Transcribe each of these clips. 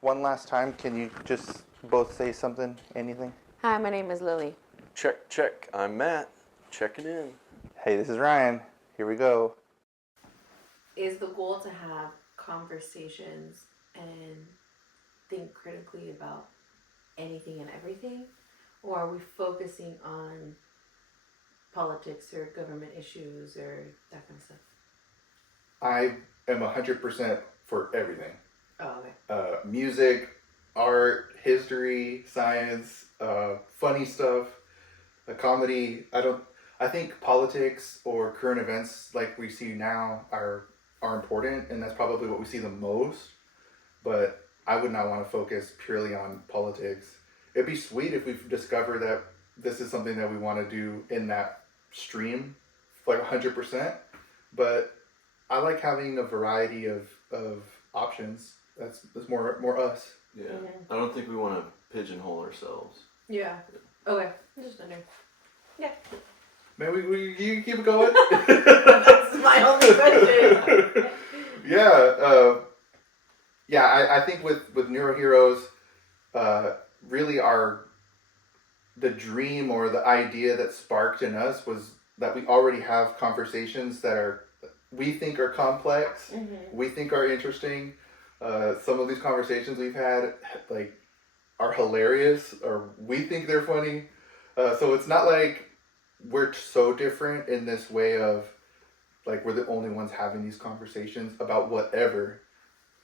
one last time, can you just both say something, anything? Hi, my name is Lily. Check, check. I'm Matt. Checking in. Hey, this is Ryan. Here we go. Is the goal to have conversations and think critically about anything and everything? Or are we focusing on politics or government issues or that kind of stuff? I am 100% for everything. Oh, okay. Music, art, history, science, funny stuff, comedy. I think politics or current events like we see now are important, and that's probably what we see the most. But I would not want to focus purely on politics. It'd be sweet if we discover that this is something that we want to do in that stream, like 100%. But I like having a variety of options. That's more us. Yeah. Mm-hmm. I don't think we want to pigeonhole ourselves. Yeah. Okay. I'm just wondering. Yeah. Maybe you keep going. That's my only question. I think with Neuro Heroes, really the dream or the idea that sparked in us was that we already have conversations that we think are complex, we think are interesting. Some of these conversations we've had are hilarious, or we think they're funny. So it's not like we're so different in this way of we're the only ones having these conversations about whatever.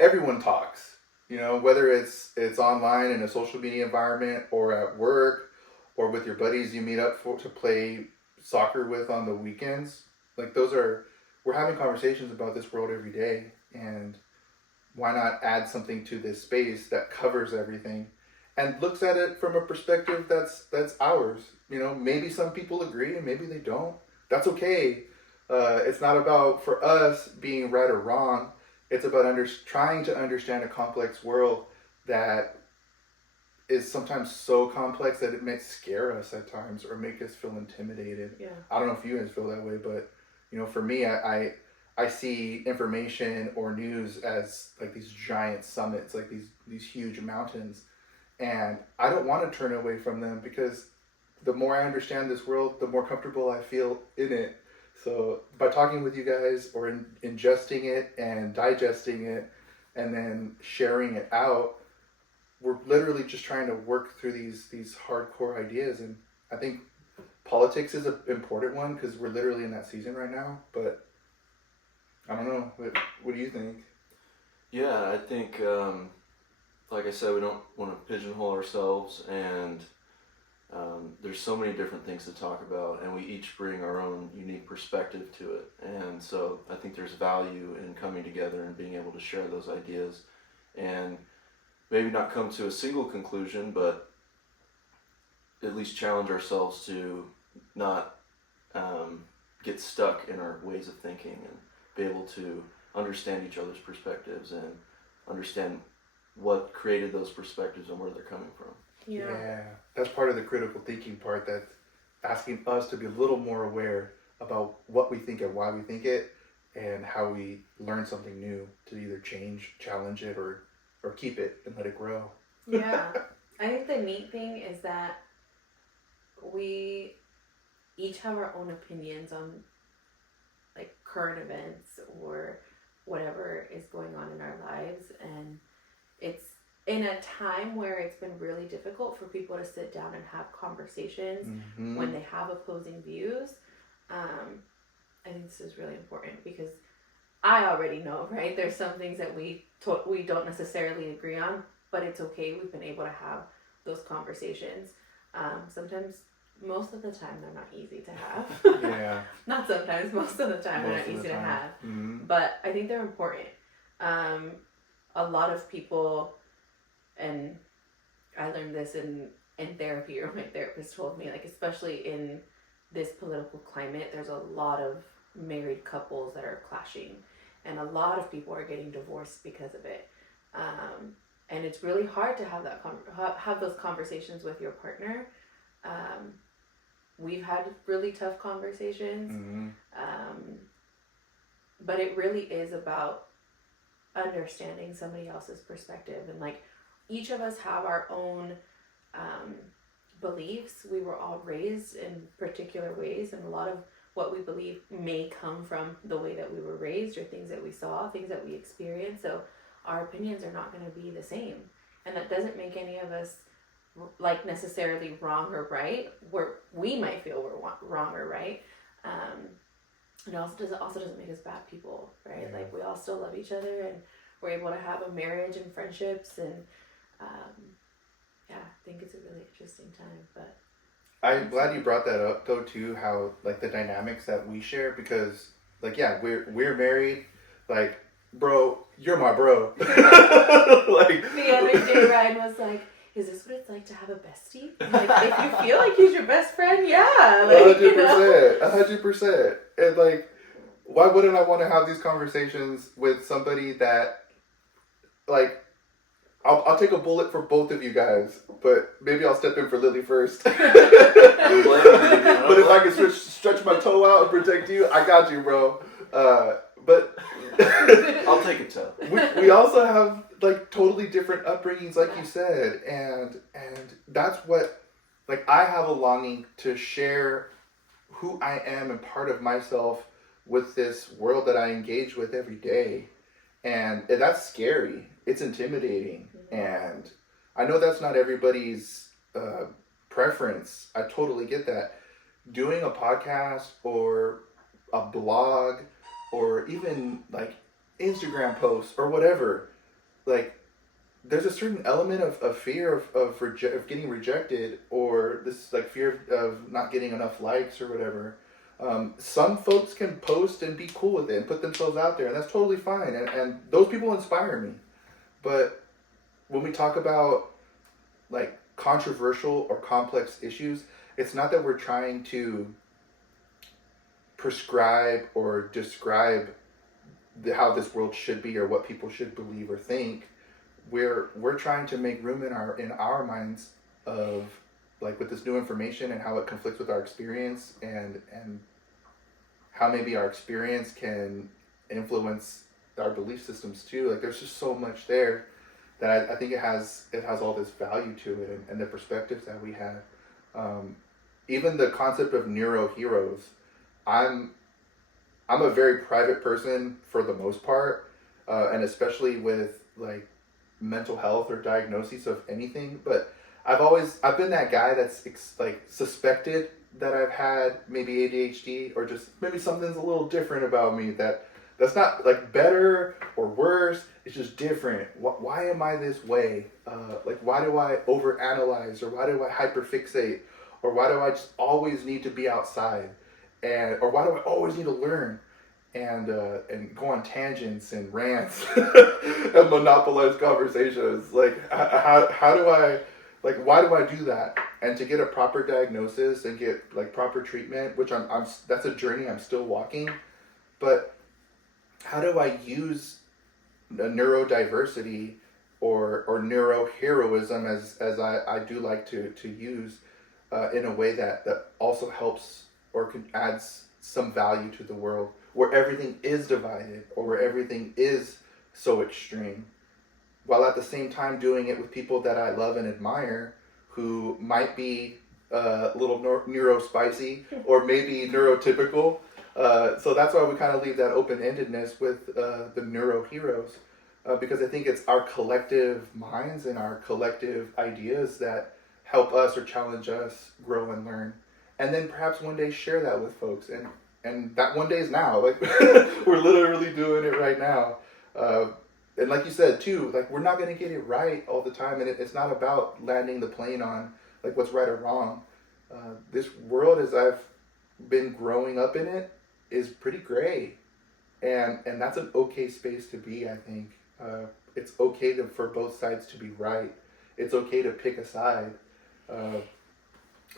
Everyone talks, whether it's online in a social media environment or at work or with your buddies you meet up to play soccer with on the weekends. We're having conversations about this world every day, and why not add something to this space that covers everything and looks at it from a perspective that's ours. Maybe some people agree and maybe they don't. That's okay. It's not about, for us, being right or wrong. It's about trying to understand a complex world that is sometimes so complex that it may scare us at times or make us feel intimidated. Yeah. I don't know if you guys feel that way, but for me, I see information or news as these giant summits, these huge mountains, and I don't want to turn away from them, because the more I understand this world, the more comfortable I feel in it. So by talking with you guys or ingesting it and digesting it and then sharing it out, we're literally just trying to work through these hardcore ideas. And I think politics is an important one because we're literally in that season right now. But I don't know. What do you think? Yeah, I think, like I said, we don't want to pigeonhole ourselves, and there's so many different things to talk about, and we each bring our own unique perspective to it. And so I think there's value in coming together and being able to share those ideas and maybe not come to a single conclusion, but at least challenge ourselves to not get stuck in our ways of thinking and be able to understand each other's perspectives and understand what created those perspectives and where they're coming from. Yeah, that's part of the critical thinking part, that's asking us to be a little more aware about what we think and why we think it, and how we learn something new to either change, challenge it, or keep it and let it grow. Yeah. I think the neat thing is that we each have our own opinions on current events or whatever is going on in our lives, and it's in a time where it's been really difficult for people to sit down and have conversations when they have opposing views. I think this is really important because I already know, right? There's some things that we don't necessarily agree on, but it's okay. We've been able to have those conversations. Sometimes, most of the time, they're not easy to have. Yeah. Not sometimes, most of the time, they're not easy to have. Mm-hmm. But I think they're important. A lot of people, and I learned this in therapy, or my therapist told me, especially in this political climate, there's a lot of married couples that are clashing, and a lot of people are getting divorced because of it. And it's really hard to have have those conversations with your partner. We've had really tough conversations, but it really is about understanding somebody else's perspective and each of us have our own beliefs. We were all raised in particular ways, and a lot of what we believe may come from the way that we were raised or things that we saw, things that we experienced. So our opinions are not going to be the same, and that doesn't make any of us like necessarily wrong or right. Where we might feel we're wrong or right. It also doesn't make us bad people, right? Yeah. Like we all still love each other, and we're able to have a marriage and friendships, and yeah, I think it's a really interesting time. But I'm glad you brought that up though too, how like the dynamics that we share, because like yeah, we're married, like bro, you're my bro. Like the other day, Ryan was like, "Is this what it's like to have a bestie?" I'm like, if you feel like he's your best friend, yeah, like, 100%, 100%. And like, why wouldn't I want to have these conversations with somebody that, like, I'll take a bullet for both of you guys, but maybe I'll step in for Lily first. But if I can stretch my toe out and protect you, I got you, bro. But I'll take a toe. we also have like totally different upbringings, like you said, and that's what, like, I have a longing to share who I am and part of myself with this world that I engage with every day, and that's scary. It's intimidating, and I know that's not everybody's preference. I totally get that. Doing a podcast or a blog or even like Instagram posts or whatever, like there's a certain element of fear of getting rejected, or this like fear of not getting enough likes or whatever. Some folks can post and be cool with it and put themselves out there, and that's totally fine, and those people inspire me. But when we talk about like controversial or complex issues, it's not that we're trying to prescribe or describe how this world should be or what people should believe or think. We're trying to make room in our minds of like with this new information and how it conflicts with our experience, and how maybe our experience can influence our belief systems too. Like there's just so much there that I think it has all this value to it, and the perspectives that we have. Even the concept of neuro heroes. I'm a very private person for the most part, and especially with like mental health or diagnoses of anything. But I've been that guy that's like suspected that I've had maybe ADHD, or just maybe something's a little different about me that's not like better or worse. It's just different. Why am I this way? Like why do I overanalyze, or why do I hyperfixate, or why do I just always need to be outside, or why do I always need to learn, and go on tangents and rants and monopolize conversations? Like how do I, like, why do I do that? And to get a proper diagnosis and get like proper treatment, which I'm that's a journey I'm still walking. But how do I use neurodiversity or neuro heroism, as I do like to use, in a way that also helps or adds some value to the world, where everything is divided or where everything is so extreme, while at the same time doing it with people that I love and admire, who might be a little neuro spicy or maybe neurotypical. So that's why we kind of leave that open-endedness with the neuro heroes, because I think it's our collective minds and our collective ideas that help us or challenge us grow and learn, and then perhaps one day share that with folks. And that one day is now. Like we're literally doing it right now. And like you said too, like we're not going to get it right all the time, and it's not about landing the plane on like what's right or wrong. This world, as I've been growing up in it, is pretty gray, and that's an okay space to be. I think it's okay for both sides to be right. It's okay to pick a side,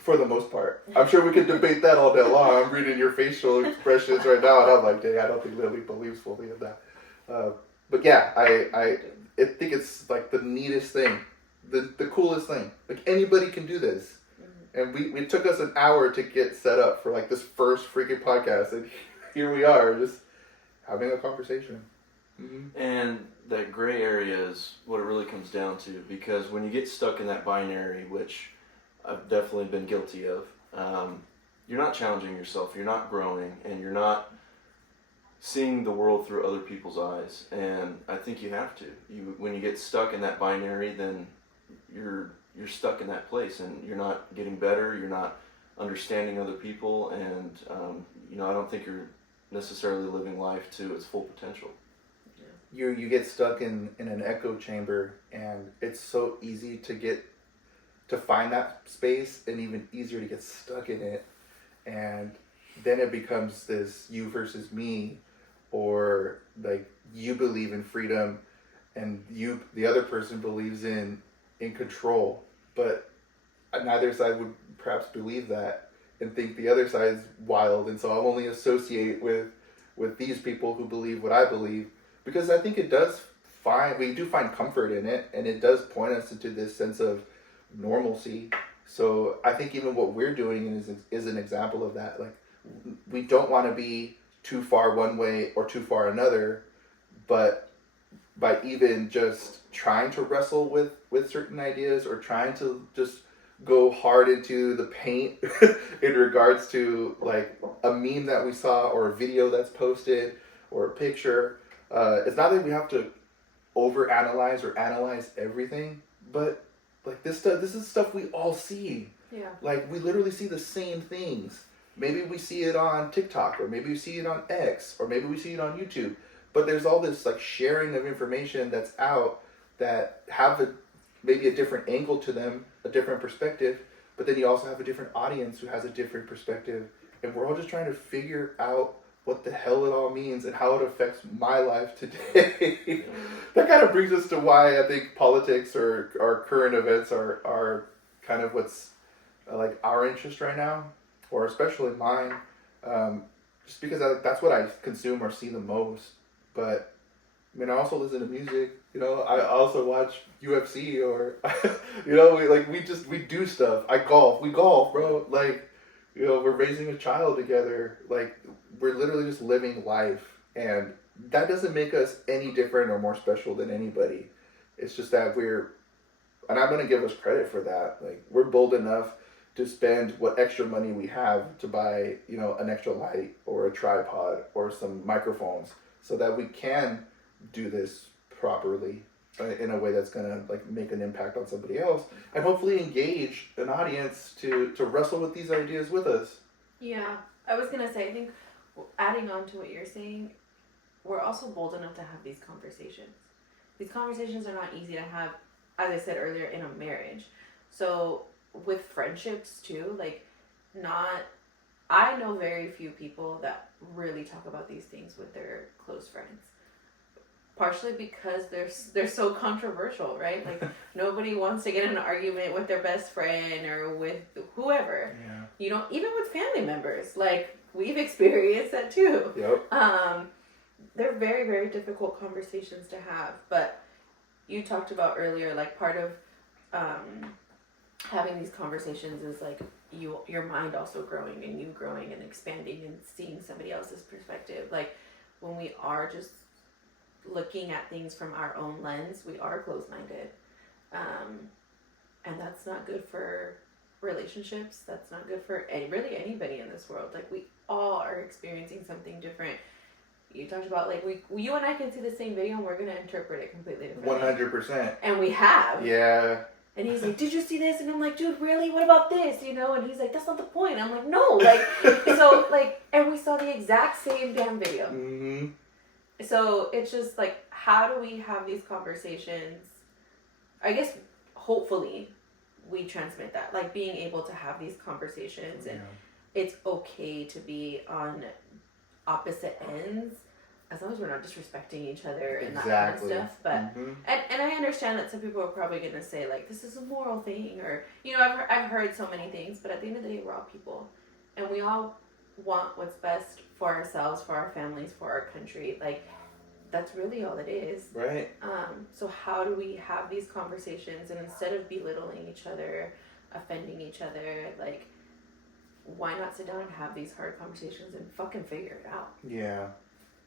for the most part. I'm sure we could debate that all day long. I'm reading your facial expressions right now, and I'm like, dang, I don't think Lily believes fully in that. But yeah, I think it's like the neatest thing, the coolest thing. Like anybody can do this. And we took us an hour to get set up for like this first freaking podcast, and here we are just having a conversation. And that gray area is what it really comes down to, because when you get stuck in that binary, which I've definitely been guilty of, you're not challenging yourself, you're not growing, and you're not seeing the world through other people's eyes. And I think you have to. When you get stuck in that binary, then you're stuck in that place, and you're not getting better, you're not understanding other people, and I don't think you're necessarily living life to its full potential. You get stuck in an echo chamber, and it's so easy to find that space, and even easier to get stuck in it. And then it becomes this you versus me, or like you believe in freedom and the other person believes in control, but neither side would perhaps believe that and think the other side's wild, and so I'll only associate with these people who believe what I believe, because I think we do find comfort in it, and it does point us into this sense of normalcy. So I think even what we're doing is an example of that. Like, we don't want to be too far one way or too far another, but by even just trying to wrestle with certain ideas, or trying to just go hard into the paint in regards to like a meme that we saw, or a video that's posted, or a picture, it's not that we have to overanalyze or analyze everything, but like this is stuff we all see. Yeah. Like, we literally see the same things. Maybe we see it on TikTok, or maybe we see it on X, or maybe we see it on YouTube. But there's all this like sharing of information that's out that have maybe a different angle to them, a different perspective. But then you also have a different audience who has a different perspective, and we're all just trying to figure out what the hell it all means and how it affects my life today. That kind of brings us to why I think politics or current events are kind of what's like our interest right now, or especially mine, just because that's what I consume or see the most. But I mean, I also listen to music. I also watch UFC, or we do stuff. We golf, bro. Like, we're raising a child together. Like, we're literally just living life, and that doesn't make us any different or more special than anybody. It's just that and I'm gonna give us credit for that. Like, we're bold enough to spend what extra money we have to buy, an extra light or a tripod or some microphones, so that we can do this properly in a way that's gonna like make an impact on somebody else, and hopefully engage an audience to wrestle with these ideas with us. Yeah, I was gonna say, I think adding on to what you're saying, we're also bold enough to have these conversations. These conversations are not easy to have, as I said earlier, in a marriage. So with friendships too, like, I know very few people that really talk about these things with their close friends. Partially because they're so controversial, right? Like, nobody wants to get in an argument with their best friend or with whoever. Yeah. Even with family members, like, we've experienced that too. Yep. They're very, very difficult conversations to have. But you talked about earlier, like, part of having these conversations is like your mind also growing, and you growing and expanding and seeing somebody else's perspective. Like, when we are just looking at things from our own lens, we are closed-minded, and that's not good for relationships. That's not good for really anybody in this world. Like, we all are experiencing something different. You talked about, like, you and I can see the same video and we're gonna interpret it completely differently. 100%. And we have. Yeah. And he's like, "Did you see this?" And I'm like, "Dude, really? What about this?" And he's like, "That's not the point." I'm like, "No, like." So, like, and we saw the exact same damn video. Mm-hmm. So it's just like, how do we have these conversations? I guess hopefully we transmit that, like, being able to have these conversations, and it's okay to be on opposite ends, as long as we're not disrespecting each other and that kind of stuff. But and I understand that some people are probably gonna say, like, this is a moral thing, or I've heard so many things, but at the end of the day, we're all people, and we all want what's best for ourselves, for our families, for our country. Like, that's really all it is. Right. So how do we have these conversations, and instead of belittling each other, offending each other, like, why not sit down and have these hard conversations and fucking figure it out? Yeah.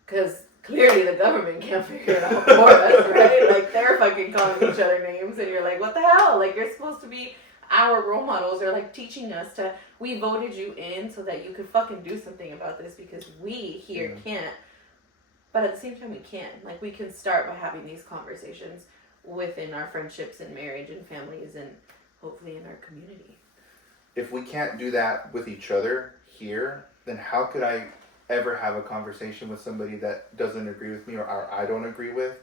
Because clearly the government can't figure it out for us, right? Like, they're fucking calling each other names, and you're like, what the hell? Like, you're supposed to be our role models, or like teaching us to, we voted you in so that you could fucking do something about this, because we here can't. But at the same time, we can. Like, we can start by having these conversations within our friendships and marriage and families, and hopefully in our community. If we can't do that with each other here, then how could I ever have a conversation with somebody that doesn't agree with me, or I don't agree with,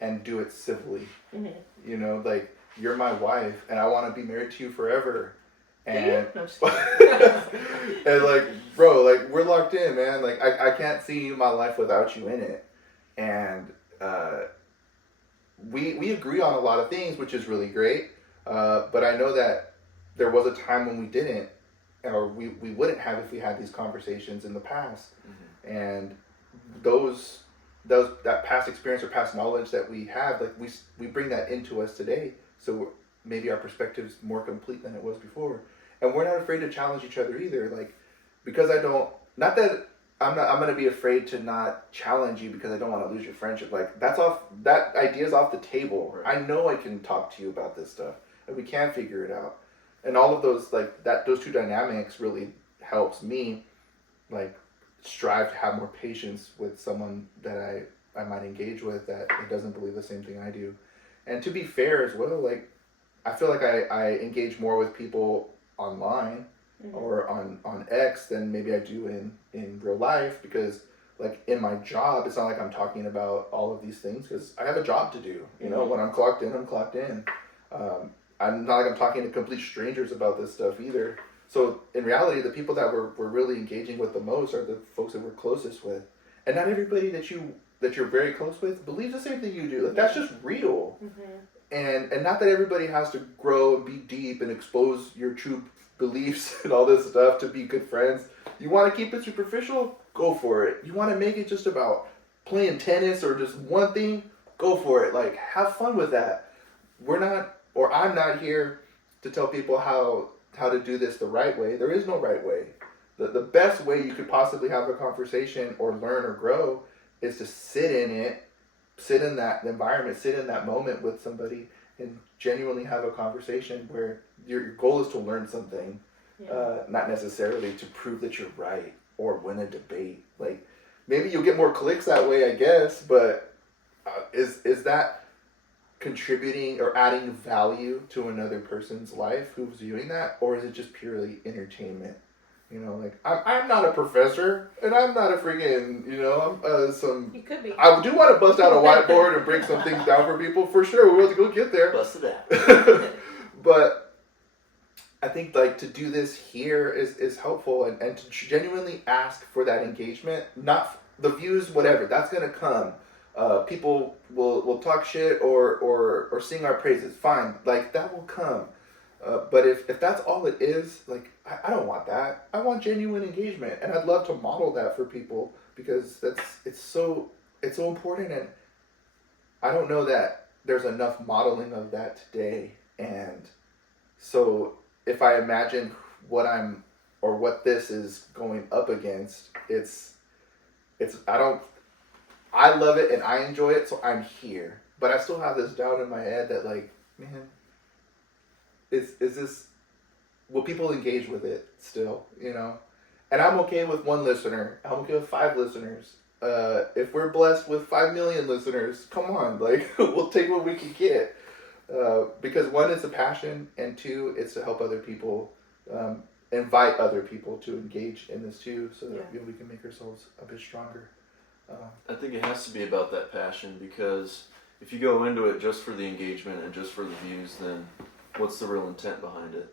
and do it civilly? Mm-hmm. You know, like, you're my wife and I want to be married to you forever. And, No, just kidding. and like, bro, like, we're locked in, man. Like, I can't see my life without you in it. And we agree on a lot of things, which is really great. But I know that there was a time when we didn't, or we wouldn't have if we had these conversations in the past. Mm-hmm. And that past experience or past knowledge that we have, like, we bring that into us today. So maybe our perspective's more complete than it was before. And we're not afraid to challenge each other either. Like, because not that I'm going to be afraid to not challenge you because I don't want to lose your friendship. Like, that idea's off the table. Right. I know I can talk to you about this stuff, and we can figure it out. And all of those, like, those two dynamics really helps me, like, strive to have more patience with someone that I might engage with that doesn't believe the same thing I do. And to be fair as well, like, I feel like I engage more with people online, mm-hmm. or on X than maybe I do in real life, because, like, in my job, it's not like I'm talking about all of these things, because I have a job to do. You know, when I'm clocked in, I'm clocked in. I'm not like I'm talking to complete strangers about this stuff either. So in reality, the people that we're really engaging with the most are the folks that we're closest with. And not everybody that you're very close with believes the same thing you do. Like, that's just real. Mm-hmm. And not that everybody has to grow and be deep and expose your true beliefs and all this stuff to be good friends. You want to keep it superficial? Go for it. You want to make it just about playing tennis or just one thing? Go for it. Like, have fun with that. I'm not here to tell people how to do this the right way. There is no right way. The best way you could possibly have a conversation or learn or grow is to sit in that environment, sit in that moment with somebody, and genuinely have a conversation where your goal is to learn something, not necessarily to prove that you're right or win a debate. Like, maybe you'll get more clicks that way, I guess, but is that contributing or adding value to another person's life who's viewing that, or is it just purely entertainment? You know, like, I'm not a professor, and I'm not a freaking, I'm You could be. I do want to bust out a whiteboard and break some things down for people, for sure. We'll have to go get there. Bust it out. But I think, like, to do this here is helpful, and to genuinely ask for that engagement, not the views, whatever, that's going to come. People will talk shit or sing our praises. Fine, like, that will come. But if that's all it is, like, I don't want that. I want genuine engagement, and I'd love to model that for people, because it's so important, and I don't know that there's enough modeling of that today. And so if I imagine what this is going up against, I love it and I enjoy it, so I'm here. But I still have this doubt in my head that, like, man, is this, will people engage with it still, you know? And I'm okay with 1 listener. I'm okay with 5 listeners. If we're blessed with 5 million listeners, come on, like, we'll take what we can get. Because 1, it's a passion, and 2, it's to help other people, invite other people to engage in this too, so that we can make ourselves a bit stronger. I think it has to be about that passion, because if you go into it just for the engagement and just for the views, then what's the real intent behind it?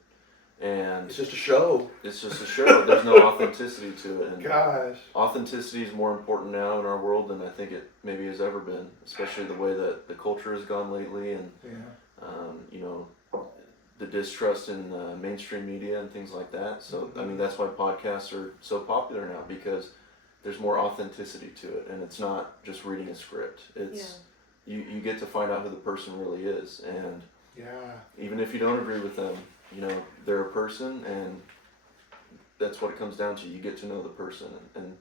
And it's just a show. It's just a show. There's no authenticity to it. And gosh, authenticity is more important now in our world than I think it maybe has ever been, especially the way that the culture has gone lately, and the distrust in mainstream media and things like that. So, I mean, that's why podcasts are so popular now, because there's more authenticity to it, and it's not just reading a script. It's you get to find out who the person really is, and even if you don't agree with them, they're a person, and that's what it comes down to. You get to know the person, and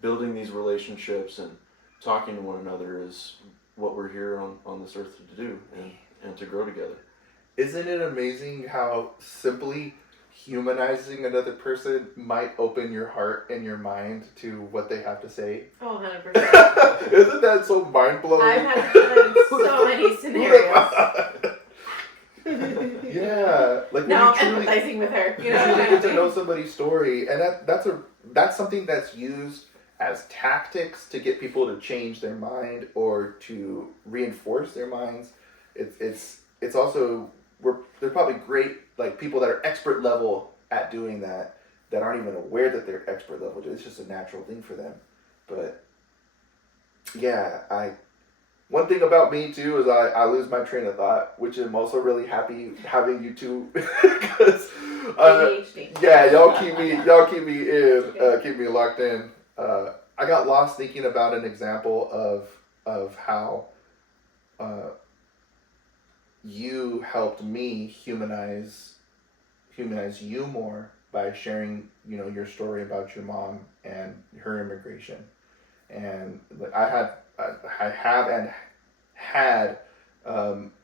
building these relationships and talking to one another is what we're here on this earth to do and to grow together. Isn't it amazing how simply humanizing another person might open your heart and your mind to what they have to say? Oh, 100%. Isn't that so mind-blowing? I've had to put in so many scenarios. Yeah, like when Now you I'm truly, empathizing with her. You you know truly what I get to mean? know somebody's story, and that's something that's used as tactics to get people to change their mind or to reinforce their minds. It's also there's probably great like people that are expert level at doing that aren't even aware that they're expert level. It's just a natural thing for them. But yeah, one thing about me too is I lose my train of thought, which I'm also really happy having you two because ADHD. yeah, y'all keep me in, keep me locked in. I got lost thinking about an example of how you helped me humanize you more by sharing your story about your mom and her immigration. And I have and had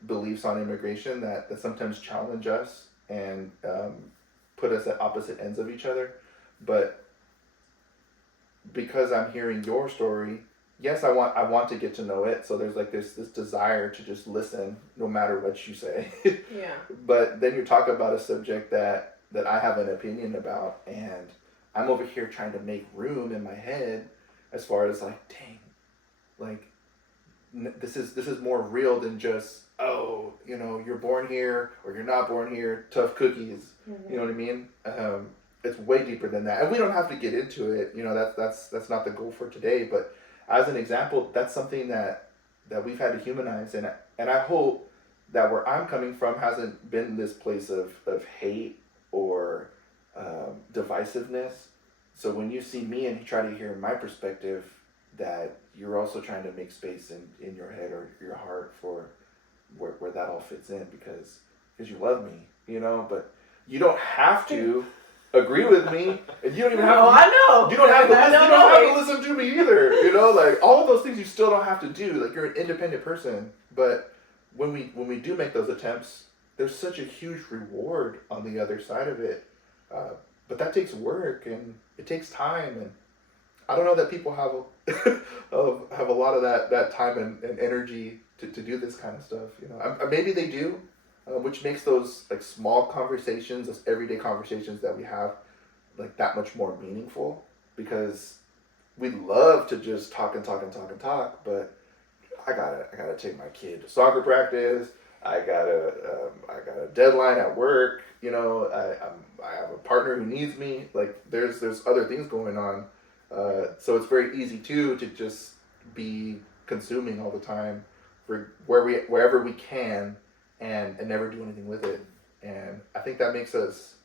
beliefs on immigration that sometimes challenge us and put us at opposite ends of each other. But because I'm hearing your story, yes, I want to get to know it. So there's like this desire to just listen, no matter what you say. Yeah. But then you talk about a subject that I have an opinion about, and I'm over here trying to make room in my head, as far as like, dang, like this is more real than just you're born here or you're not born here, tough cookies. Mm-hmm. You know what I mean? It's way deeper than that, and we don't have to get into it. That's not the goal for today. But as an example, that's something that we've had to humanize, and I hope that where I'm coming from hasn't been this place of hate or divisiveness. So when you see me and try to hear my perspective, that you're also trying to make space in your head or your heart for where that all fits in, because you love me, but you don't have to agree with me, and you don't even have to. I know. You don't have to listen. You don't have to listen to me either. Like all of those things, you still don't have to do. Like you're an independent person, but when we do make those attempts, there's such a huge reward on the other side of it. But that takes work and it takes time, and I don't know that people have a lot of that time and energy to do this kind of stuff. Maybe they do, which makes those like small conversations, those everyday conversations that we have, like that much more meaningful, because we love to just talk and talk and talk and talk, but I gotta take my kid to soccer practice. I got a deadline at work. I have a partner who needs me. Like there's other things going on. So it's very easy to just be consuming all the time for wherever we can, and never do anything with it. And I think that makes us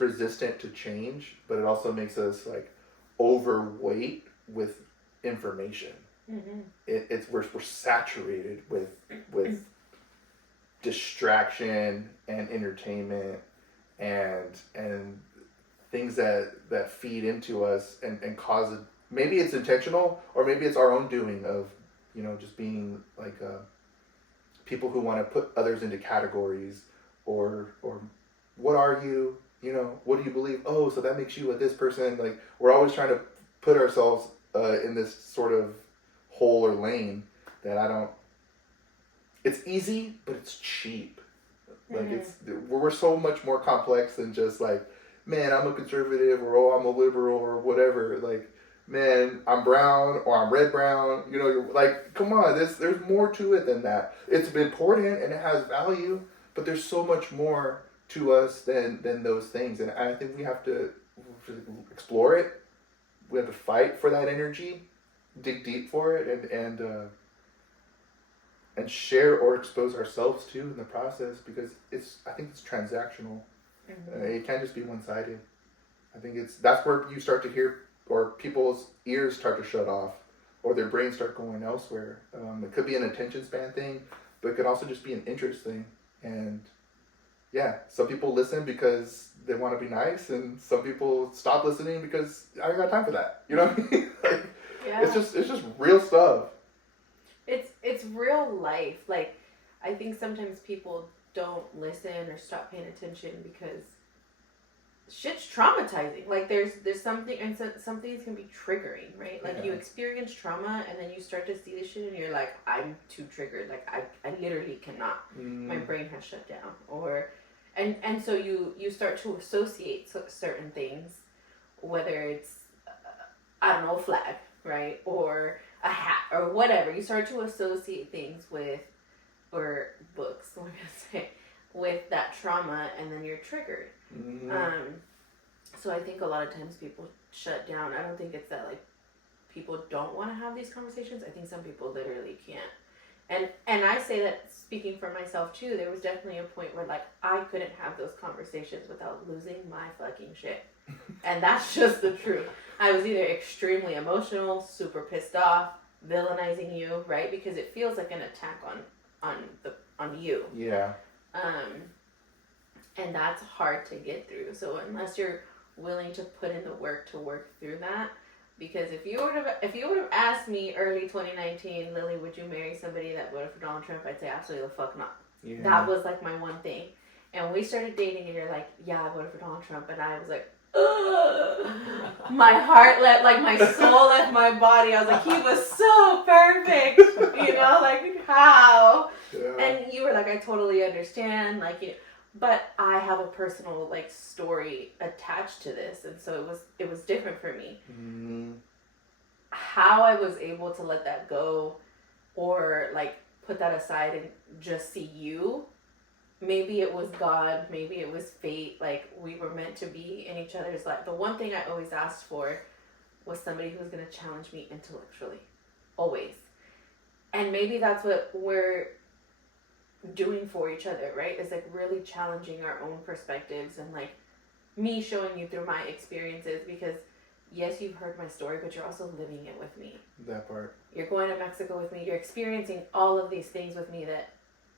resistant to change, but it also makes us like overweight with information. Mm-hmm. We're saturated with distraction and entertainment and things that feed into us and cause it. Maybe it's intentional, or maybe it's our own doing of just being like people who want to put others into categories, or what are you, what do you believe? Oh, so that makes you this person. Like we're always trying to put ourselves in this sort of hole or lane that I don't. It's easy, but it's cheap. Like we're so much more complex than just like, man, I'm a conservative, or I'm a liberal, or whatever. Like, man, I'm brown, or I'm red brown. You're like, come on, there's more to it than that. It's important and it has value, but there's so much more to us than those things. And I think we have to explore it. We have to fight for that energy, dig deep for it, and share or expose ourselves to in the process, because I think it's transactional. Mm-hmm. It can't just be one-sided. I think that's where you start to hear, or people's ears start to shut off, or their brains start going elsewhere. It could be an attention span thing, but it could also just be an interest thing. And yeah, some people listen because they want to be nice, and some people stop listening because I ain't got time for that. You know what I mean? Like, Yeah. it's just real stuff. It's real life. Like, I think sometimes people don't listen or stop paying attention because shit's traumatizing. Like, there's something, and some things can be triggering, right? Like, you experience trauma, and then you start to see this shit, and you're like, I'm too triggered. Like, I literally cannot. My brain has shut down. Or, and so you start to associate certain things, whether it's, I don't know, a flag, right? Or a hat, or whatever. You start to associate things with, or books, what am I gonna say, with that trauma, and then you're triggered. So I think a lot of times people shut down. I don't think it's that, like, people don't want to have these conversations. I think some people literally can't. And I say that speaking for myself too. There was definitely a point where, like, I couldn't have those conversations without losing my fucking shit. And that's just the truth. I was either extremely emotional, super pissed off, villainizing you, right? Because it feels like an attack on you. Yeah. And that's hard to get through. So unless you're willing to put in the work to work through that, because if you would have asked me early 2019, Lily, would you marry somebody that voted for Donald Trump? I'd say absolutely the fuck not. Yeah. That was like my one thing. And when we started dating, and you're like, yeah, I voted for Donald Trump, and I was like, ugh. My heart left, like my soul left my body. I was like, he was so perfect, you know, like how? Yeah. And you were like, I totally understand, like, but I have a personal, like, story attached to this, and so it was different for me. How I was able to let that go, or like put that aside and just see you. Maybe it was God, maybe it was fate, like we were meant to be in each other's life. The one thing I always asked for was somebody who was going to challenge me intellectually. Always. And maybe that's what we're doing for each other, right? Is like really challenging our own perspectives, and like me showing you through my experiences, because yes, you've heard my story, but you're also living it with me. That part. You're going to Mexico with me. You're experiencing all of these things with me that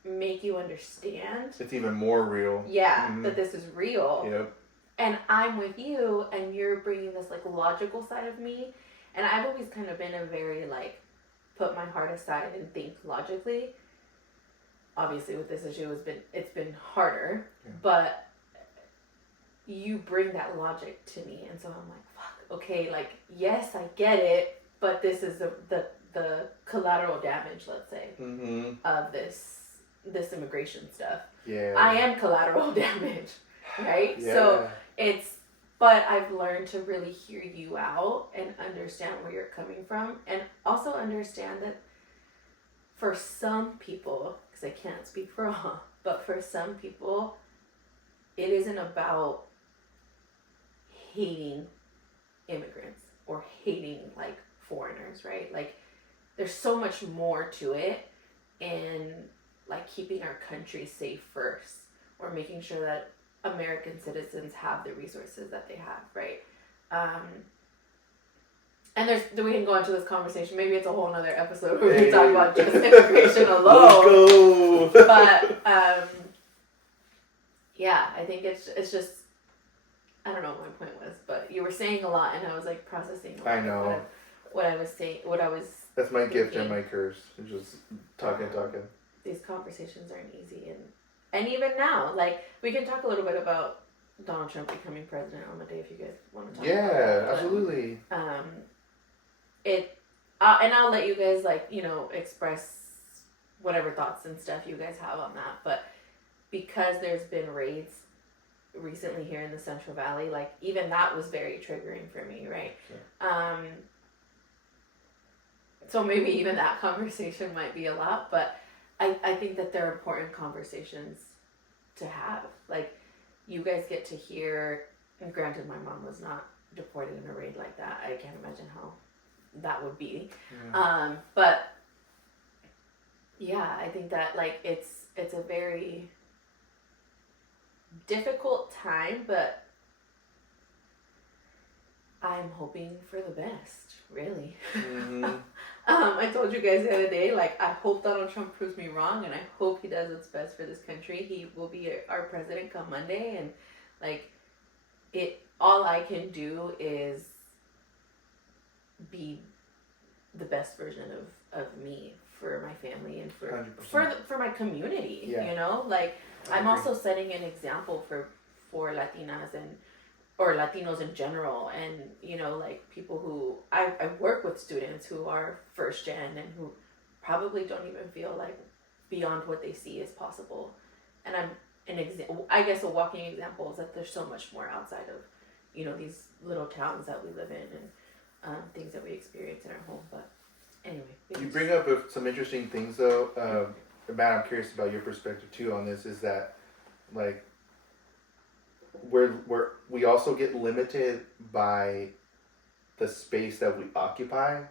make you understand. It's even more real. Yeah, that this is real. Yep. And I'm with you, and you're bringing this like logical side of me. And I've always kind of been a very like put my heart aside and think logically. Obviously, with this issue, it's been harder, but you bring that logic to me, and so I'm like, fuck, okay, like yes, I get it, but this is the collateral damage, let's say, of this immigration stuff. Yeah. I am collateral damage, right? Yeah. So but I've learned to really hear you out and understand where you're coming from, and also understand that for some people, because I can't speak for all, but for some people, it isn't about hating immigrants or hating like foreigners, right? Like there's so much more to it, and like keeping our country safe first, or making sure that American citizens have the resources that they have, right? And we can go into this conversation. Maybe it's a whole nother episode where we talk about just immigration alone. Let's go. But yeah, I think it's just, I don't know what my point was, but you were saying a lot, and I was like processing a lot. I know. What I was saying, what I was. That's my gift and my curse. Just talking. These conversations aren't easy, and even now, like we can talk a little bit about Donald Trump becoming president on the day if you guys want to talk. Yeah, about it. absolutely. And I'll let you guys express whatever thoughts and stuff you guys have on that. But because there's been raids recently here in the Central Valley, like even that was very triggering for me, right? Sure. So maybe even that conversation might be a lot, but I think that they're important conversations to have. Like you guys get to hear, and granted my mom was not deported in a raid like that. I can't imagine how that would be. Yeah. But yeah, I think that like it's a very difficult time, but I'm hoping for the best, really. I told you guys the other day, like, I hope Donald Trump proves me wrong, and I hope he does what's best for this country. He will be our president come Monday, and like, all I can do is be the best version of me for my family and for 100%. for my community. Yeah. You know, like, I I'm agree. also setting an example for Latinas and or Latinos in general, and you know, like, people who I work with students who are first gen and who probably don't even feel like beyond what they see is possible, and I'm I guess a walking example is that there's so much more outside of, you know, these little towns that we live in and things that we experience in our home. But anyway, You bring up some interesting things, though. Matt, I'm curious about your perspective too on this. Is that like we also get limited by the space that we occupy,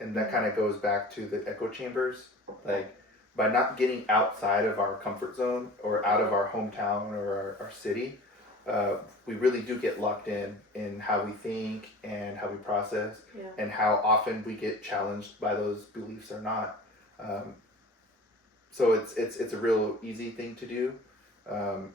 and that kind of goes back to the echo chambers. Like, by not getting outside of our comfort zone or out of our hometown or our city, we really do get locked in how we think and how we process, Yeah. and how often we get challenged by those beliefs or not. So it's a real easy thing to do.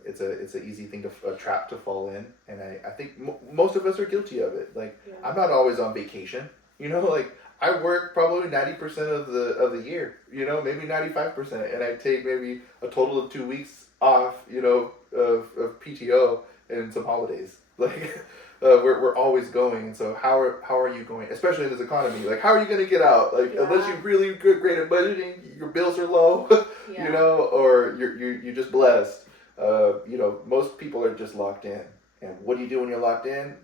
It's an easy thing a trap to fall in, and I think most of us are guilty of it. Like, Yeah. I'm not always on vacation, you know. Like, I work probably 90% of the year, you know, maybe 95%, and I take maybe a total of 2 weeks off, you know, of PTO and some holidays. Like, we're always going, and so how are you going, especially in this economy? Like, how are you going to get out? Like, unless you're really great at budgeting, your bills are low, Yeah. you know, or you're just blessed. You know, most people are just locked in. And what do you do when you're locked in?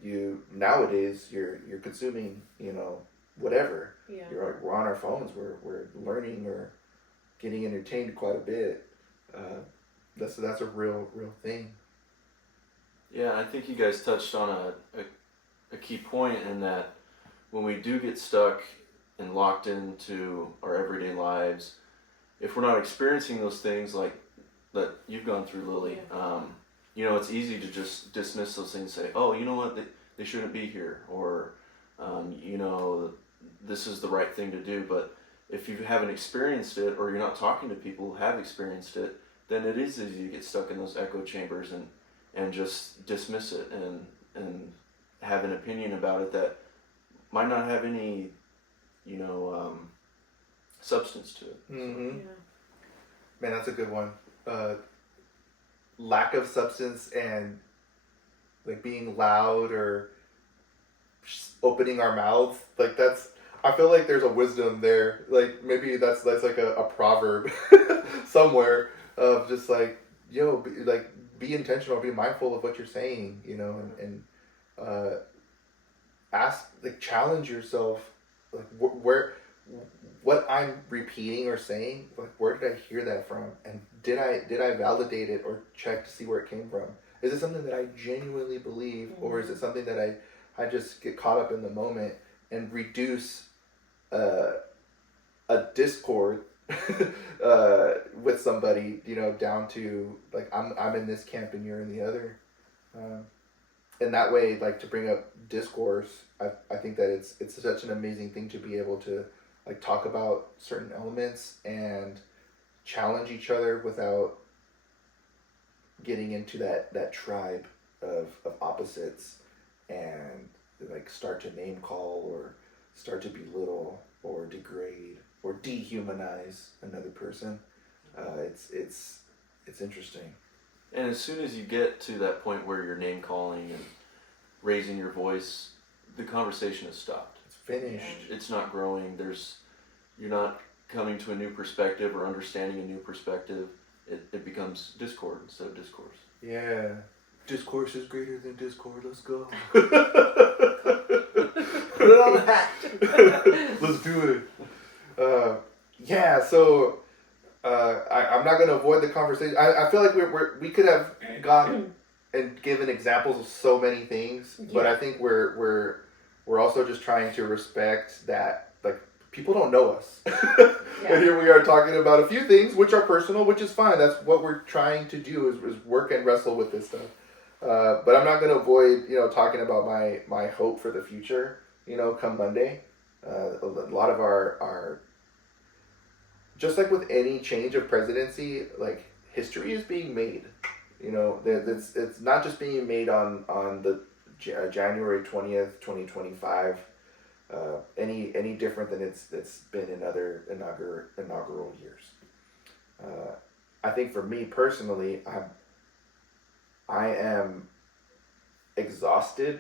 Nowadays you're consuming, you know, whatever. Yeah. We're on our phones. We're learning or getting entertained quite a bit. That's a real thing. Yeah, I think you guys touched on a key point in that when we do get stuck and locked into our everyday lives, if we're not experiencing those things like that you've gone through, Lily, you know, it's easy to just dismiss those things and say, oh, you know what, they shouldn't be here, or, you know, this is the right thing to do. But if you haven't experienced it, or you're not talking to people who have experienced it, then it is easy to get stuck in those echo chambers and just dismiss it and have an opinion about it that might not have any, you know, substance to it. Mm-hmm. Yeah. Man, that's a good one. Lack of substance and like being loud or opening our mouth, like that's. I feel like there's a wisdom there. Like, maybe that's like a proverb somewhere of just like, yo, be intentional, be mindful of what you're saying, you know, and ask, like, challenge yourself, like, where what I'm repeating or saying, like, where did I hear that from, and did I validate it or check to see where it came from? Is it something that I genuinely believe, or is it something that I just get caught up in the moment and reduce a discord with somebody, you know, down to like I'm in this camp and you're in the other, and that way, like, to bring up discourse, I think that it's such an amazing thing to be able to like talk about certain elements and challenge each other without getting into that tribe of opposites and like start to name call or start to belittle or degrade or dehumanize another person. It's interesting. And as soon as you get to that point where you're name calling and raising your voice, the conversation has stopped. It's finished. It's not growing. You're not coming to a new perspective or understanding a new perspective. It becomes discord instead of discourse. Yeah. Discourse is greater than discord. Let's go. Put it on the hat. Let's do it. Yeah, so I'm not going to avoid the conversation. I feel like we could have gone and given examples of so many things, but I think we're also just trying to respect that, like, people don't know us. And here we are talking about a few things which are personal, which is fine. That's what we're trying to do is work and wrestle with this stuff. But I'm not going to avoid, you know, talking about my hope for the future, you know, come Monday. A lot of our just like with any change of presidency, like history is being made. You know, it's not just being made on the January 20th, 2025. Any different than it's been in other inaugural years. I think for me personally, I am exhausted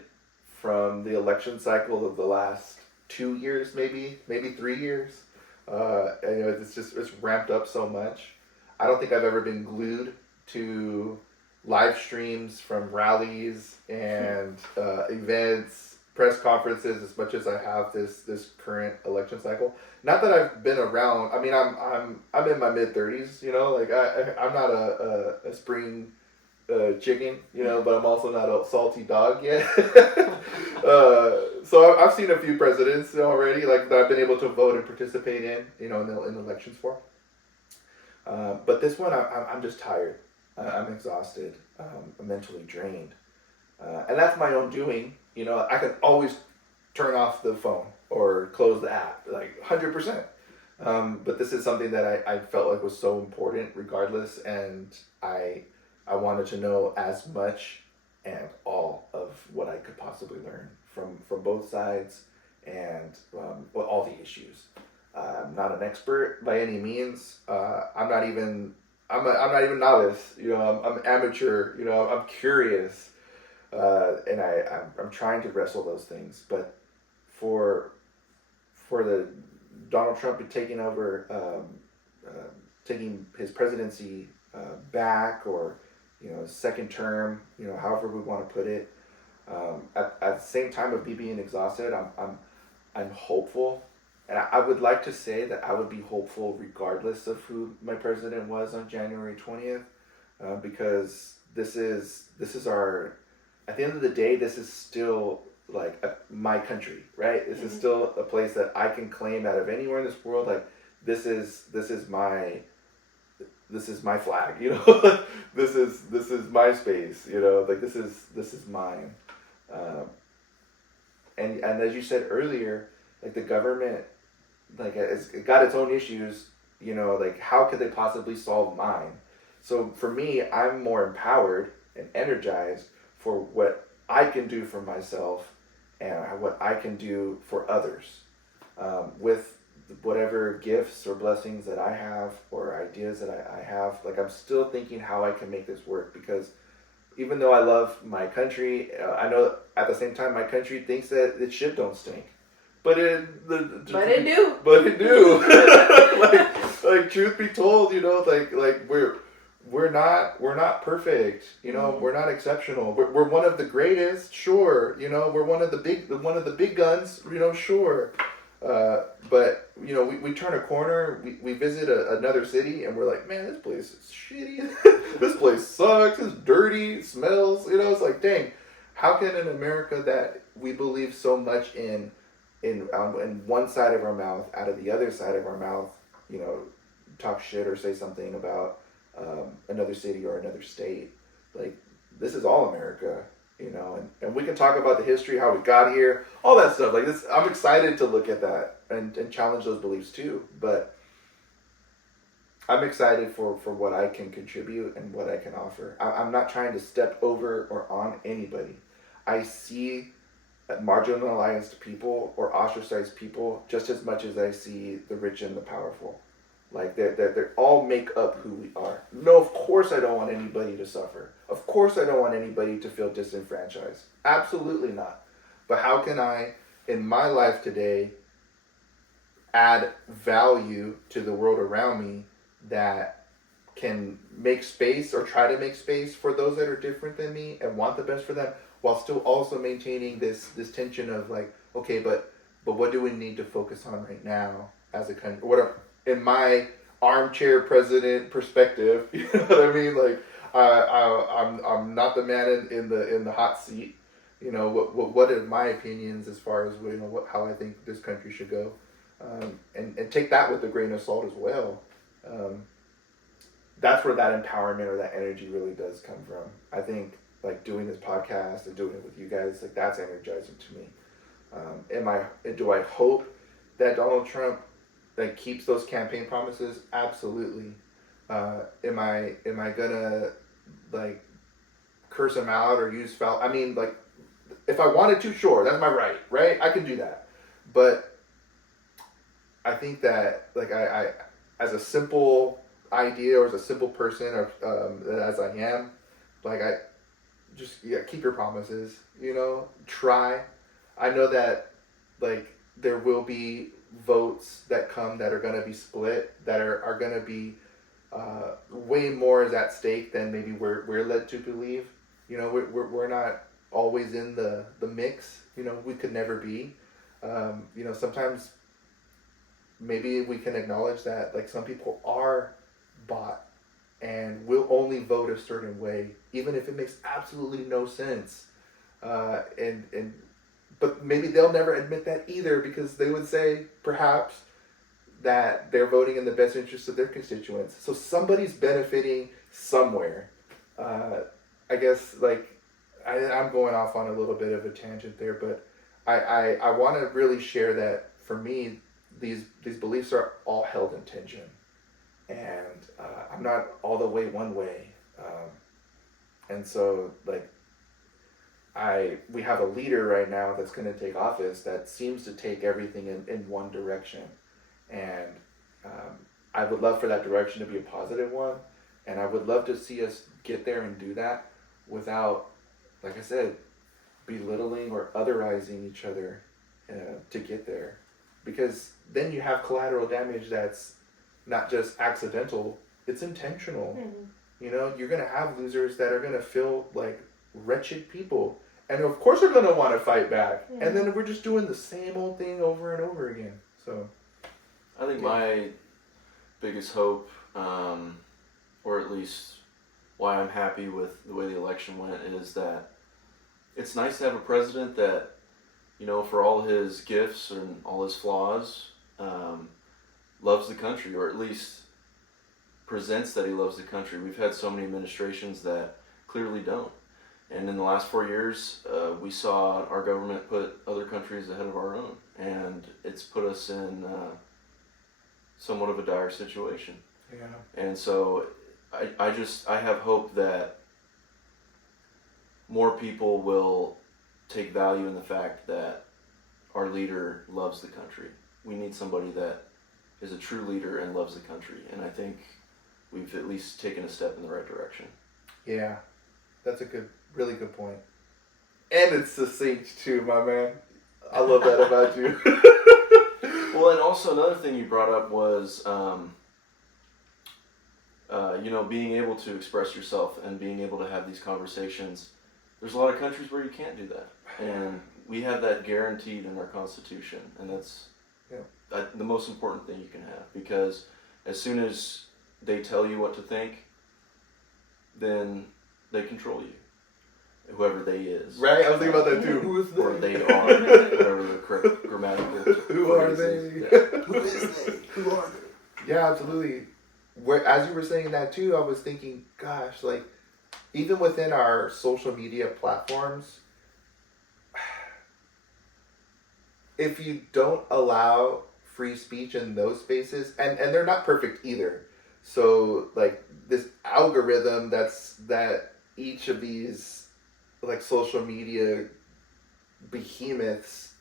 from the election cycle of the last 2 years, maybe 3 years. And, you know, it's ramped up so much. I don't think I've ever been glued to live streams from rallies and events, press conferences as much as I have this current election cycle. Not that I've been around. I mean, I'm in my mid-30s. You know, like I'm not a spring chicken, you know, but I'm also not a salty dog yet. So I've seen a few presidents already, like that I've been able to vote and participate in, you know, in elections for. But this one, I'm just tired. I'm exhausted. I'm mentally drained, and that's my own doing. You know, I can always turn off the phone or close the app, like 100%. But this is something that I felt like was so important, regardless, and I wanted to know as much and all of what I could possibly learn from both sides and all the issues. I'm not an expert by any means. I'm not even novice. You know, I'm amateur. You know, I'm curious, and I'm trying to wrestle those things. But for the Donald Trump be taking over, taking his presidency back, or you know, his second term, you know, however we want to put it. At the same time of me being exhausted, I'm hopeful. And I would like to say that I would be hopeful regardless of who my president was on January 20th, because this is our, at the end of the day, this is still like my country, right? This is still a place that I can claim out of anywhere in this world. Like this is my flag, you know. this is my space, you know. Like this is mine. And as you said earlier, like the government, like it got its own issues, you know, like how could they possibly solve mine? So for me, I'm more empowered and energized for what I can do for myself and what I can do for others, with whatever gifts or blessings that I have or ideas that I have. Like I'm still thinking how I can make this work, because even though I love my country, I know at the same time my country thinks that its shit don't stink. But it do. like truth be told, you know, like we're not perfect, you know. We're not exceptional. We're one of the greatest, sure, you know. We're one of the big guns, you know, sure. But you know, we turn a corner, we visit another city, and we're like, man, this place is shitty. This place sucks. It's dirty. It smells. You know, it's like, dang, how can in America that we believe so much in one side of our mouth, out of the other side of our mouth, you know, talk shit or say something about another city or another state? Like, this is all America, you know, and we can talk about the history, how we got here, all that stuff. Like this, I'm excited to look at that and challenge those beliefs too. But I'm excited for what I can contribute and what I can offer. I'm not trying to step over or on anybody. I see marginalized people or ostracized people just as much as I see the rich and the powerful. Like they all make up who we are. No, of course I don't want anybody to suffer. Of course I don't want anybody to feel disenfranchised. Absolutely not. But how can I, in my life today, add value to the world around me that can make space or try to make space for those that are different than me and want the best for them, while still also maintaining this tension of like, okay, but what do we need to focus on right now as a country? In my armchair president perspective, you know what I mean? Like, I'm not the man in the hot seat. You know, what are my opinions as far as, you know, how I think this country should go, and take that with a grain of salt as well. That's where that empowerment or that energy really does come from. I think like doing this podcast and doing it with you guys, like that's energizing to me. Do I hope that Donald Trump like keeps those campaign promises? Absolutely. Am I gonna like curse him out or use foul? I mean, like, if I wanted to, sure, that's my right, right? I can do that. But I think that like I as a simple idea or as a simple person or as I am, like I just keep your promises. Try. I know that like there will be votes that come that are going to be split that are going to be way more is at stake than maybe we're led to believe. We're not always in the mix. We could never be. Sometimes maybe we can acknowledge that like some people are bought and will only vote a certain way, even if it makes absolutely no sense. And but maybe they'll never admit that either because they would say perhaps that they're voting in the best interest of their constituents. So somebody's benefiting somewhere. I guess like I'm going off on a little bit of a tangent there, but I want to really share that for me, these beliefs are all held in tension, and I'm not all the way one way, and so like we have a leader right now that's going to take office that seems to take everything in one direction, and I would love for that direction to be a positive one, and I would love to see us get there and do that without, like I said, belittling or otherizing each other to get there, because then you have collateral damage that's not just accidental, it's intentional. You're going to have losers that are going to feel like wretched people, and of course they're going to want to fight back, and then we're just doing the same old thing over and over again. So I think my biggest hope, or at least why I'm happy with the way the election went, is that it's nice to have a president that, for all his gifts and all his flaws, loves the country, or at least presents that he loves the country. We've had so many administrations that clearly don't. And in the last 4 years, we saw our government put other countries ahead of our own. And it's put us in somewhat of a dire situation. yeah, And so I have hope that more people will take value in the fact that our leader loves the country. We need somebody that is a true leader and loves the country. And I think we've at least taken a step in the right direction. yeah, that's a really good point, and it's succinct too, my man. I love that about you. Well, and also another thing you brought up was, being able to express yourself and being able to have these conversations. There's a lot of countries where you can't do that, and we have that guaranteed in our Constitution, and that's the most important thing you can have, because as soon as they tell you what to think, then they control you, whoever they is. Right, I was thinking about that too. Who is they? Or they are, whatever the correct grammatical Who are phrase they? is. Yeah. Who is they? Who are they? Yeah, absolutely. As you were saying that too, I was thinking, gosh, like, even within our social media platforms, if you don't allow free speech in those spaces, and they're not perfect either. So like this algorithm that each of these like social media behemoths,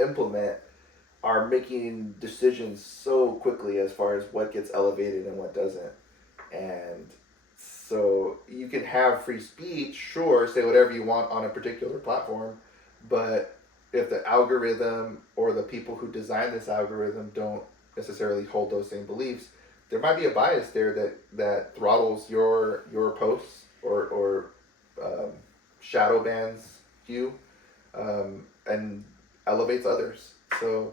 implement, are making decisions so quickly as far as what gets elevated and what doesn't. And so you can have free speech, sure, say whatever you want on a particular platform, but if the algorithm or the people who design this algorithm don't necessarily hold those same beliefs, there might be a bias there that throttles your posts or shadow bans you and elevates others. So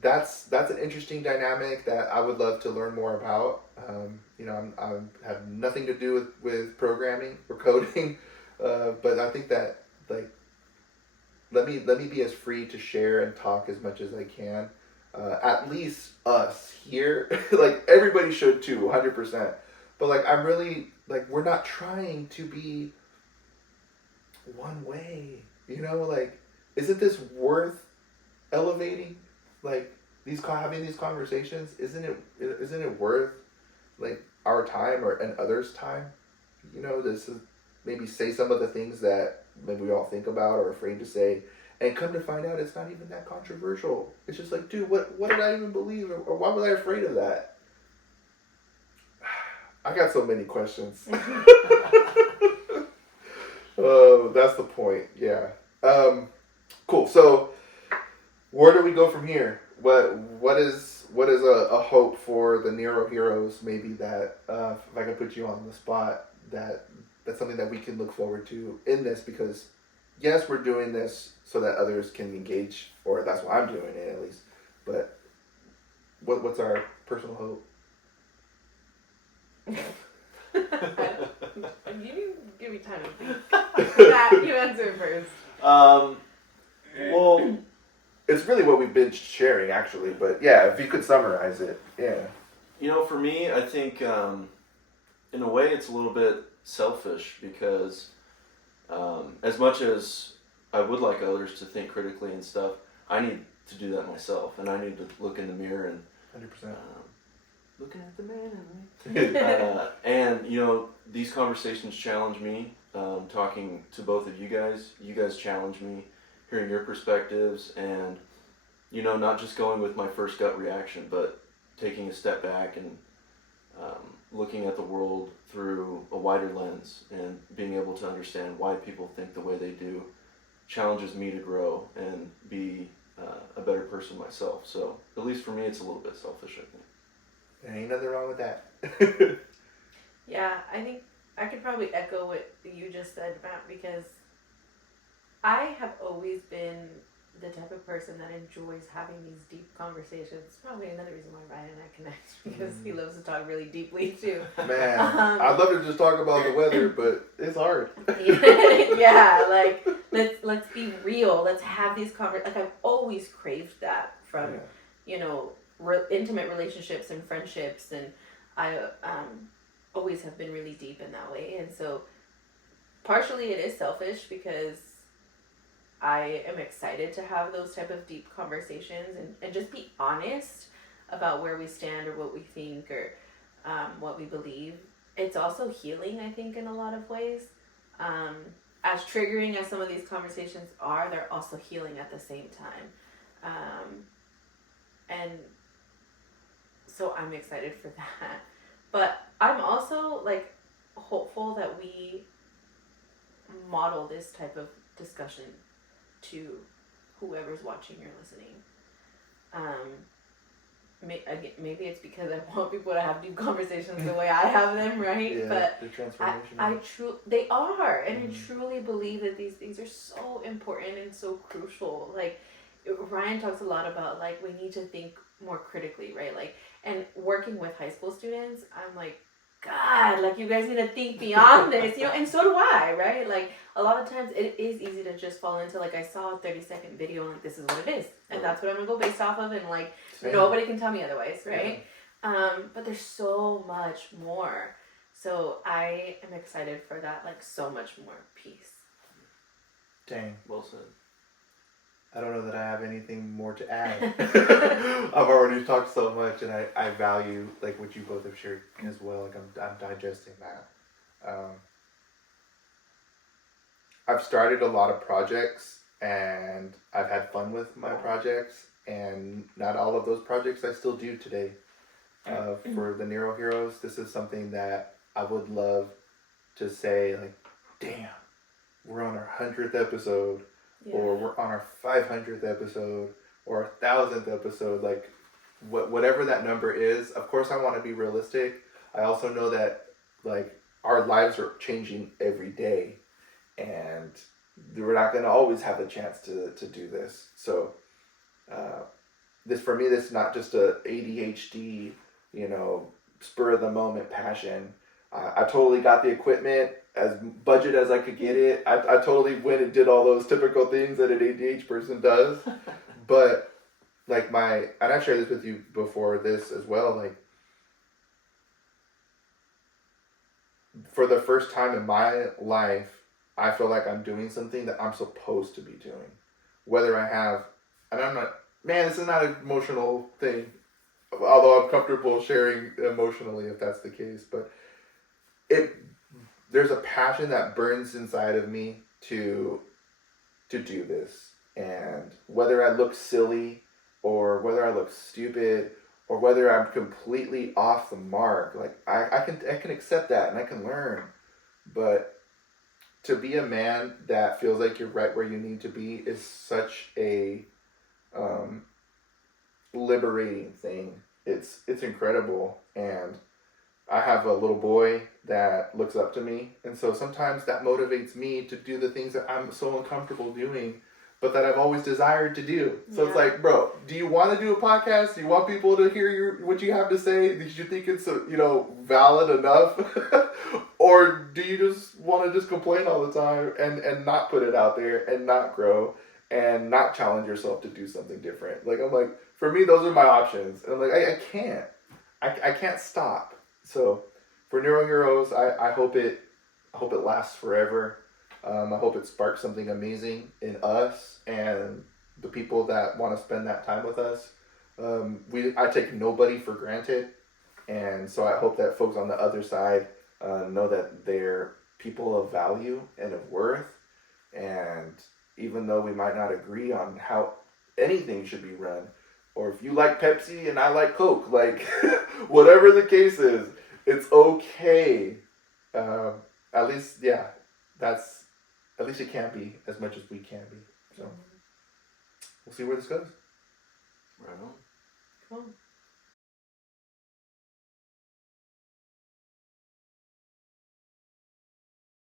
that's an interesting dynamic that I would love to learn more about. I have nothing to do with programming or coding, but I think that like let me be as free to share and talk as much as I can. At least us here, like everybody should too, 100%. But like I'm really like we're not trying to be one way. Like isn't this worth elevating? like having these conversations, isn't it worth like our time and others' time? You know, this is maybe say some of the things that maybe we all think about or are afraid to say, and come to find out it's not even that controversial. It's just like, dude, what did I even believe, or why was I afraid of that? I got so many questions. Oh, that's the point. Yeah. Cool. So, where do we go from here? What is a hope for the Neuro heroes? Maybe that if I can put you on the spot, that's something that we can look forward to in this, because yes, we're doing this so that others can engage, or that's why I'm doing it at least. But what's our personal hope? You didn't give me time to think. Matt, you answer first. Well, It's really what we've been sharing, actually. But yeah, if you could summarize it, yeah. you know, for me, I think in a way it's a little bit selfish because as much as I would like others to think critically and stuff, I need to do that myself, and I need to look in the mirror and 100%. looking at the man in me. And you know, these conversations challenge me. Talking to both of you guys challenge me, hearing your perspectives, and you know, not just going with my first gut reaction, but taking a step back and looking at the world through a wider lens and being able to understand why people think the way they do challenges me to grow and be a better person myself. So at least for me, it's a little bit selfish, I think. There ain't nothing wrong with that. Yeah, I think I could probably echo what you just said, Matt, because I have always been the type of person that enjoys having these deep conversations. It's probably another reason why Ryan and I connect, because he loves to talk really deeply too. Man, I'd love to just talk about the weather, but it's hard. Yeah, like let's be real. Let's have these conversations. Like I've always craved that from, you know, intimate relationships and friendships, and I always have been really deep in that way. And so partially it is selfish because I am excited to have those type of deep conversations and just be honest about where we stand or what we think or what we believe. It's also healing, I think, in a lot of ways. As triggering as some of these conversations are, they're also healing at the same time. And so I'm excited for that. But I'm also like hopeful that we model this type of discussion to whoever's watching or listening. Maybe it's because I want people to have deep conversations the way I have them, right? Yeah, but they're transformational. they are, and I truly believe that these things are so important and so crucial. Like Ryan talks a lot about like we need to think more critically, right? Like, and working with high school students, I'm like, God, like you guys need to think beyond this, you know, and so do I, right? Like a lot of times it is easy to just fall into like I saw a 30-second video and like this is what it is, and that's what I'm gonna go based off of, and like nobody can tell me otherwise, right? But there's so much more, so I am excited for that, like so much more peace. Dang. Well said. I don't know that I have anything more to add. I've already talked so much, and I value like what you both have shared as well. Like I'm digesting that. I've started a lot of projects, and I've had fun with my projects, and not all of those projects I still do today. For the Neuro Heroes, this is something that I would love to say, like, damn, we're on our 100th episode. Yeah. Or we're on our 500th episode, or 1,000th episode, like whatever that number is. Of course, I want to be realistic. I also know that like our lives are changing every day, and we're not going to always have the chance to do this. So, this for me, this is not just a ADHD, you know, spur of the moment passion. I totally got the equipment as budget as I could get it. I totally went and did all those typical things that an ADHD person does. But like and I've shared this with you before this as well, like for the first time in my life, I feel like I'm doing something that I'm supposed to be doing. Whether I have, and man, this is not an emotional thing. Although I'm comfortable sharing emotionally if that's the case, but there's a passion that burns inside of me to do this. And whether I look silly or whether I look stupid or whether I'm completely off the mark, like I can accept that and I can learn. But to be a man that feels like you're right where you need to be is such a um, liberating thing. It's incredible, and I have a little boy that looks up to me, and so sometimes that motivates me to do the things that I'm so uncomfortable doing, but that I've always desired to do. So it's Yeah. like, bro, do you want to do a podcast? Do you want people to hear what you have to say? Did you think it's valid enough, or do you just want to just complain all the time and not put it out there and not grow and not challenge yourself to do something different? Like I'm like, for me, those are my options, and I'm like, I can't, I can't stop. So for Neuro Heroes, I hope it lasts forever. I hope it sparks something amazing in us and the people that want to spend that time with us. I take nobody for granted, and so I hope that folks on the other side know that they're people of value and of worth. And even though we might not agree on how anything should be run, or if you like Pepsi and I like Coke, like whatever the case is, it's okay. At least, yeah, that's at least it can't be as much as we can be. So we'll see where this goes. Right on. Cool.